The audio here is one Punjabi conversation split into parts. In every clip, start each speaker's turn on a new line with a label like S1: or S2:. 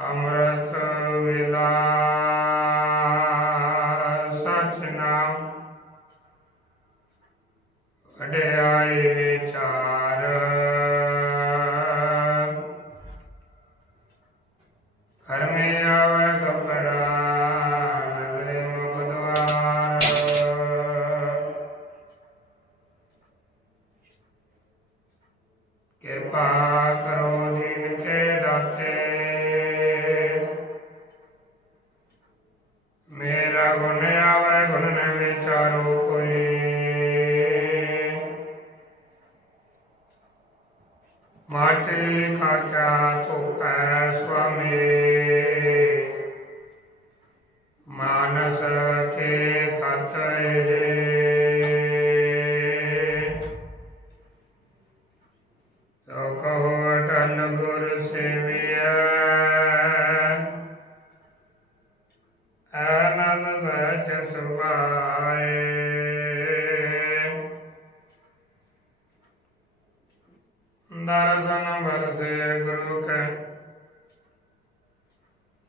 S1: ਅੰਮ੍ਰਿਤ ਵੇਲਾ ਸਚ ਨਾਮ ਵਡਿਆਈ ਵਿਚਾਰ। ਕਰਮੇ ਆਵੇ ਕਪੜਾ ਨਗਰੇ ਮੁਖ ਦੁਆਰ ਕਿਰਪਾ ਕਰੋ ਮਾਟੀ ਖਾਚਾ ਧੋਪੈ ਸੁਆਮੀ ਮਾਨਸ ਕੇ ਖਤਏ ਸੋ ਕਹੋ ਅਟਲ ਗੁਰ ਸੇਵੀਐ ਆਨੰਦ ਸਚ ਸੁਭਾਏ ਦਰਸ਼ਨ ਬਰਸੇ ਗੁਰੂ ਕੈ।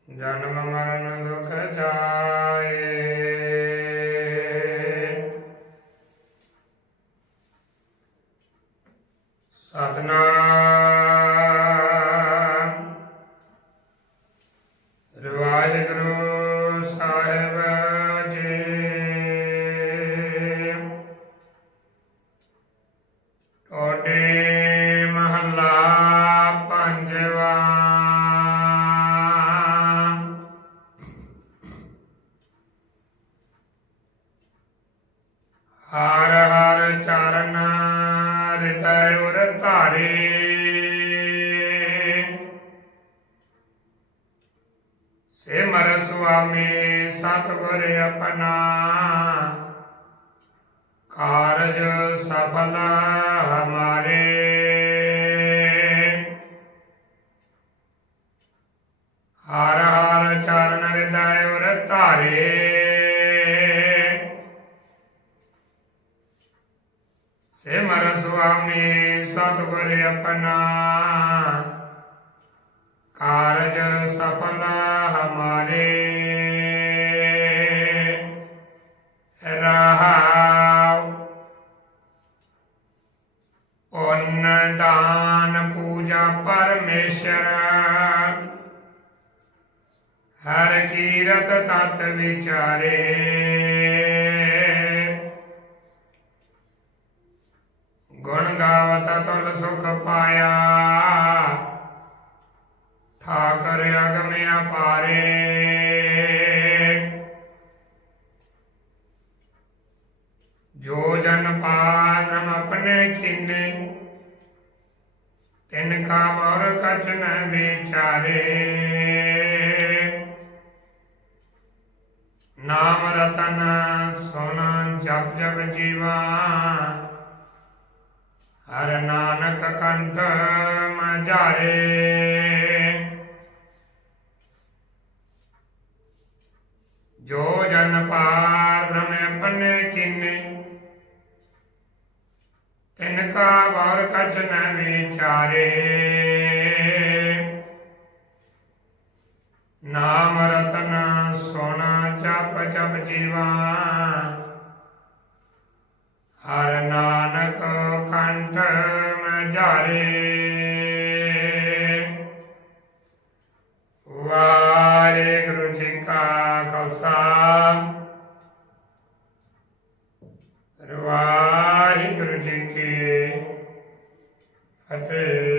S1: ਜਨਮ ਮਰਨ ਦੁਖ ਜਾਏ ਹਰ ਹਰ ਚਰਨ ਹਿਰਦੈ ਉਰ ਧਾਰੇ। ਸਿਮਰ ਸੁਆਮੀ ਸਤਿਗੁਰ ਆਪਣਾ, ਕਾਰਜ ਸਫਲ ਹਮਾਰੇ। ਹਰ ਹਰ ਚਰਨ ਹਿਰਦੈ ਉਰ ਧਾਰੇ। ਸਿਮਰ ਸੁਆਮੀ ਸਤਿਗੁਰ ਆਪਣਾ। ਕਾਰਜ ਸਫਲ ਹਮਾਰੇ। ਰਹਾਉ ਪੁੰਨ ਦਾਨ ਪੂਜਾ ਪਰਮੇਸ਼ਰ। ਹਰ ਕੀਰਤ ਤਤ ਵਿਚਾਰੇ। ਜੋ ਜਨ ਪਾਰਮ ਆਪਣੇ ਕੀਨੇ ਤਿਨ ਕਾ ਮੋਰ ਕਛ ਨ ਵਿਚਾਰੇ। ਨਾਮ ਰਤਨ ਸੁਨ ਜਪ ਜਪ ਜੀਵਾ, ਹਰ ਨਾਨਕ ਕੰਠ ਮਝਾਰੇ ਜੋ ਜਨ ਪਾਰ ਇਨਕਾ ਵਾਰ ਕਛ ਨ ਵਿਚਾਰੇ। ਨਾਮ ਰਤਨ ਸੋਨਾ ਜਪ ਜਪ ਜੀਵਾ। ਹਰ ਨਾਨਕ ਖੰਡ ਕੰਠ ਮਜਾਰੇ ਗੁਰੂ ਜੀ ਕਾ ਖਾਲਸਾ। ਰਵਾ Ante